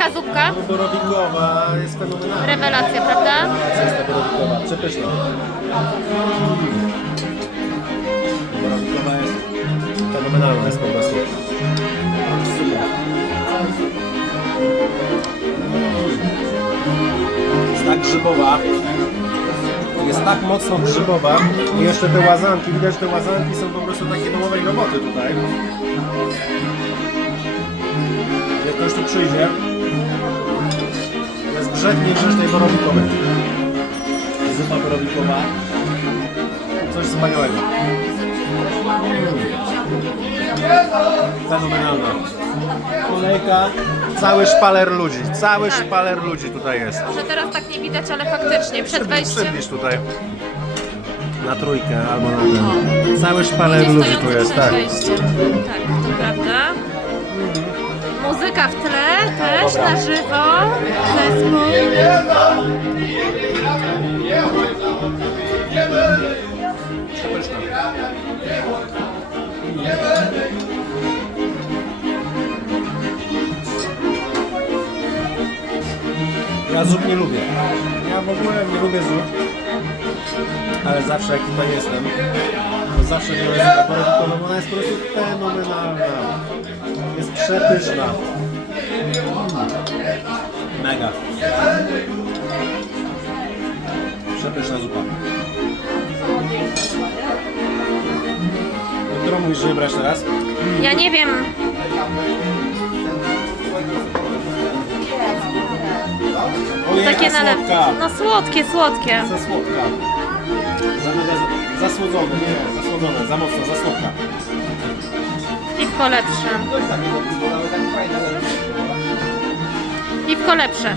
ta zupka? Borowikowa jest fenomenalna. Rewelacja, prawda? Jest ta borowikowa? Przepyszna. Borowikowa jest fenomenalna, jest po prostu. Super. Jest tak grzybowa. Jest tak mocno grzybowa. I jeszcze te łazanki, widać te łazanki są po prostu takie domowej roboty tutaj. Jak ktoś tu przyjdzie, brzeg niegrzecznej borowikowej. Zupa borowikowa. Coś wspaniałego. Fenomenalne. Kolejka. Cały szpaler ludzi. Cały szpaler ludzi tutaj jest. Może teraz tak nie widać, ale faktycznie przed wejściem Przybliż tutaj. Na trójkę albo na ten. Cały szpaler ludzi tu jest, przed tak. wejściem. Tak, to prawda. Muzyka w tle też na żywo. Zespół. Ja zup nie lubię. Ja w ogóle nie lubię zup. Ale zawsze jak tutaj jestem, to zawsze biorę zupę borowikową. Ona jest po prostu fenomenalna. Przepyszna. Mega. Przepyszna zupa. Którą musisz wybrać teraz? Ja nie wiem. Ojej, Takie nale... słodka. No słodkie, słodkie. Za słodka. Za mega za- zasłodzone, nie, zasłodzone, za mocno, za słodka. Piwko lepsze. Piwko lepsze.